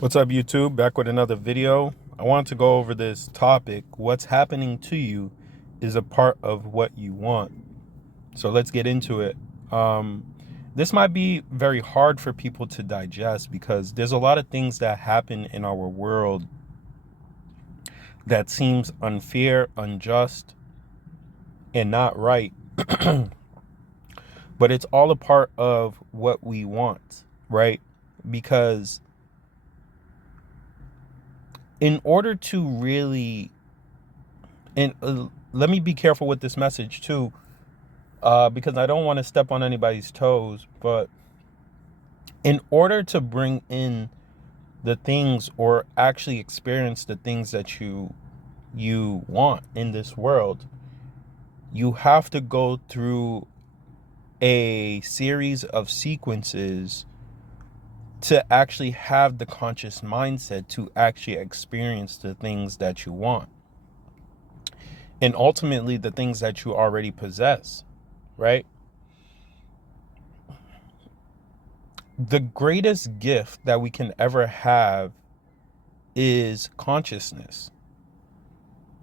What's up, YouTube? Back with another video. I wanted to go over this topic. What's happening to you is a part of what you want. So let's get into it. This might be very hard for people to digest because there's a lot of things that happen in our world that seems unfair, unjust, and not right. But it's all a part of what we want, right? Because in order to really and let me be careful with this message too, because I don't want to step on anybody's toes. But in order to bring in the things or actually experience the things that you want in this world, you have to go through a series of sequences to actually have the conscious mindset to actually experience the things that you want, and ultimately the things that you already possess, right? The greatest gift that we can ever have is consciousness.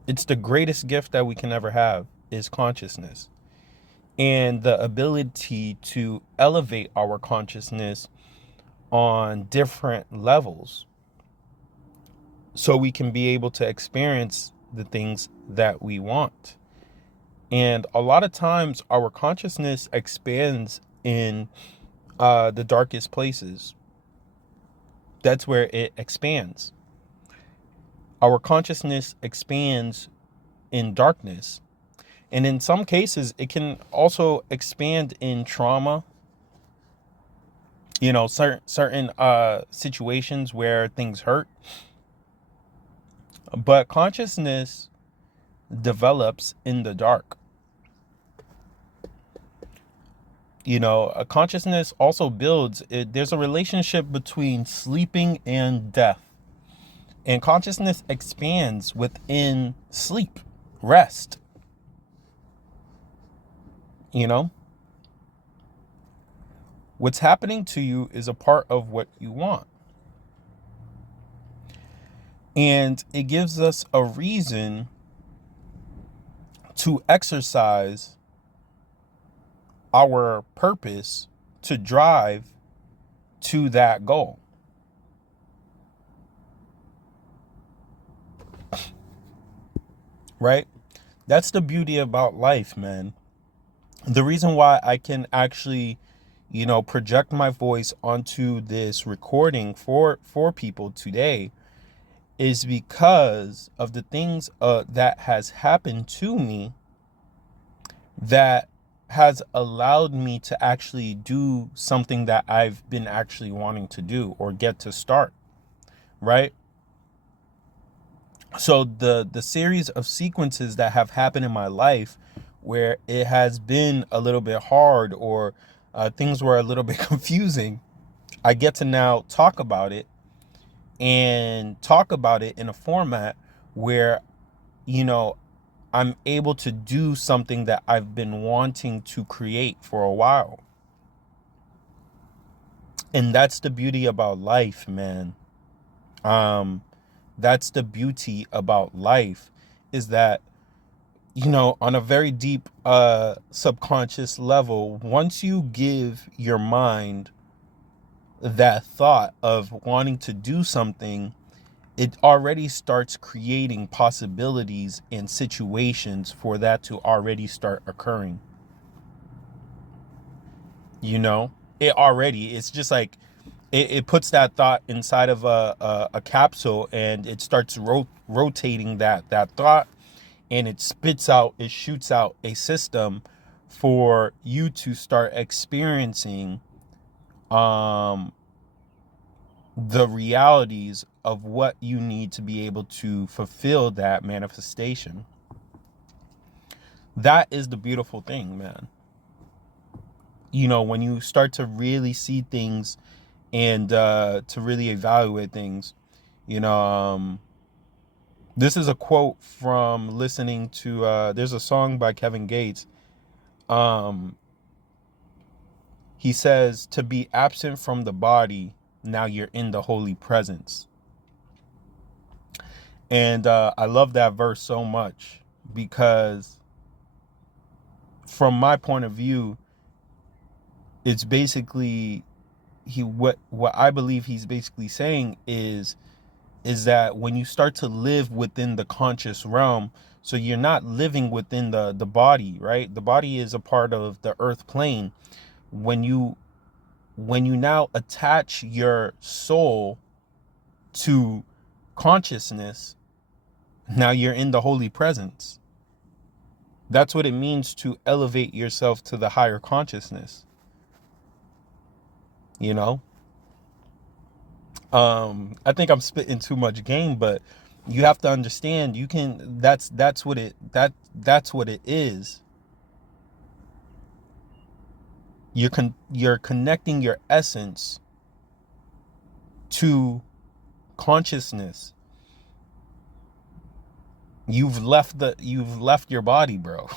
It's the greatest gift that we can ever have is consciousness, and the ability to elevate our consciousness on different levels so we can be able to experience the things that we want. And a lot of times our consciousness expands in the darkest places. That's where it expands. Our consciousness expands in darkness. And in some cases, it can also expand in trauma, certain situations where things hurt. But consciousness develops in the dark. A consciousness also builds. There's a relationship between sleeping and death. And consciousness expands within sleep, rest, you know? What's happening to you is a part of what you want. And it gives us a reason to exercise our purpose to drive to that goal. Right? That's the beauty about life, man. The reason why I can actually, project my voice onto this recording for people today is because of the things that has happened to me that has allowed me to actually do something that I've been actually wanting to do or get to start, right? So the series of sequences that have happened in my life where it has been a little bit hard or things were a little bit confusing, I get to now talk about it and talk about it in a format where, I'm able to do something that I've been wanting to create for a while. And that's the beauty about life, man. That's the beauty about life is that, on a very deep subconscious level, once you give your mind that thought of wanting to do something, it already starts creating possibilities and situations for that to already start occurring. It's just like it puts that thought inside of a capsule, and it starts rotating that thought, and it shoots out a system for you to start experiencing um the realities of what you need to be able to fulfill that manifestation. That is the beautiful thing, man. When you start to really see things and to really evaluate things, you know this is a quote from listening to there's a song by Kevin Gates. um he says, to be absent from the body now you're in the holy presence. And I love that verse so much, because from my point of view, it's basically, what I believe he's basically saying is that when you start to live within the conscious realm, so you're not living within the body, right? The body is a part of the earth plane. When you now attach your soul to consciousness, now you're in the holy presence. That's what it means to elevate yourself to the higher consciousness. You know, I think I'm spitting too much game, but you have to understand, you can, that's what it is. You're connecting your essence to consciousness. You've left your body, bro.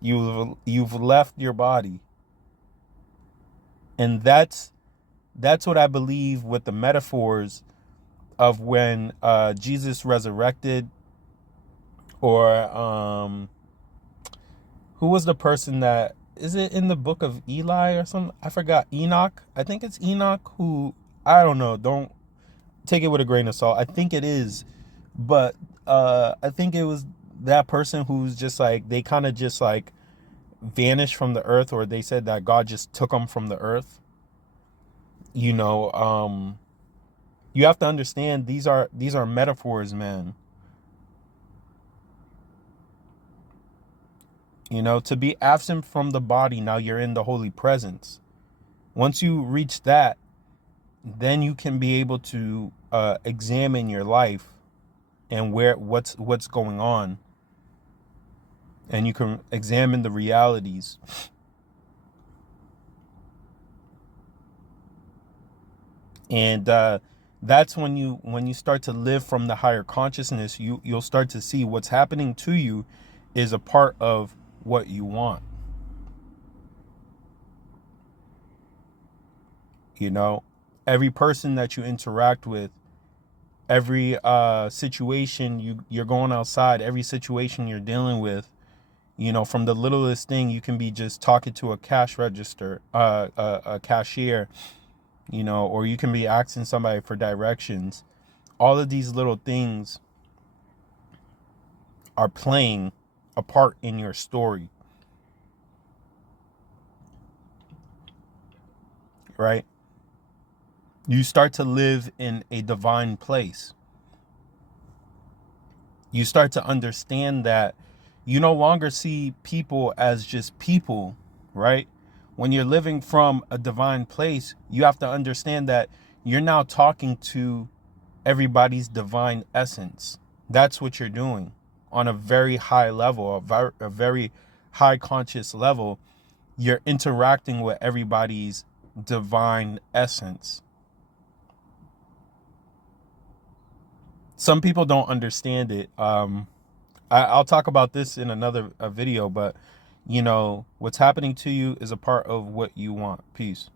You've left your body. And that's what I believe with the metaphors of when Jesus resurrected, or who was the person that, is it in the book of Eli or something? I forgot. Enoch. I think it's Enoch, who, I don't know. Don't take it with a grain of salt. I think it is, but I think it was that person who's just like, they kind of just like vanished from the earth, or they said that God just took them from the earth. You know, you have to understand, these are metaphors, man. You know, to be absent from the body, now you're in the holy presence. Once you reach that, then you can be able to examine your life and what's going on, and you can examine the realities. And that's when you start to live from the higher consciousness, you'll start to see what's happening to you is a part of what you want. You know, every person that you interact with, every situation you're going outside, every situation you're dealing with, you know, from the littlest thing, you can be just talking to a cash register, a cashier, you know, or you can be asking somebody for directions. All of these little things are playing a part in your story, right? You start to live in a divine place. You start to understand that you no longer see people as just people, right? When you're living from a divine place, you have to understand that you're now talking to everybody's divine essence. That's what you're doing on a very high level, a very high conscious level. You're interacting with everybody's divine essence. Some people don't understand it. I'll talk about this in another video, but you know, what's happening to you is a part of what you want. Peace.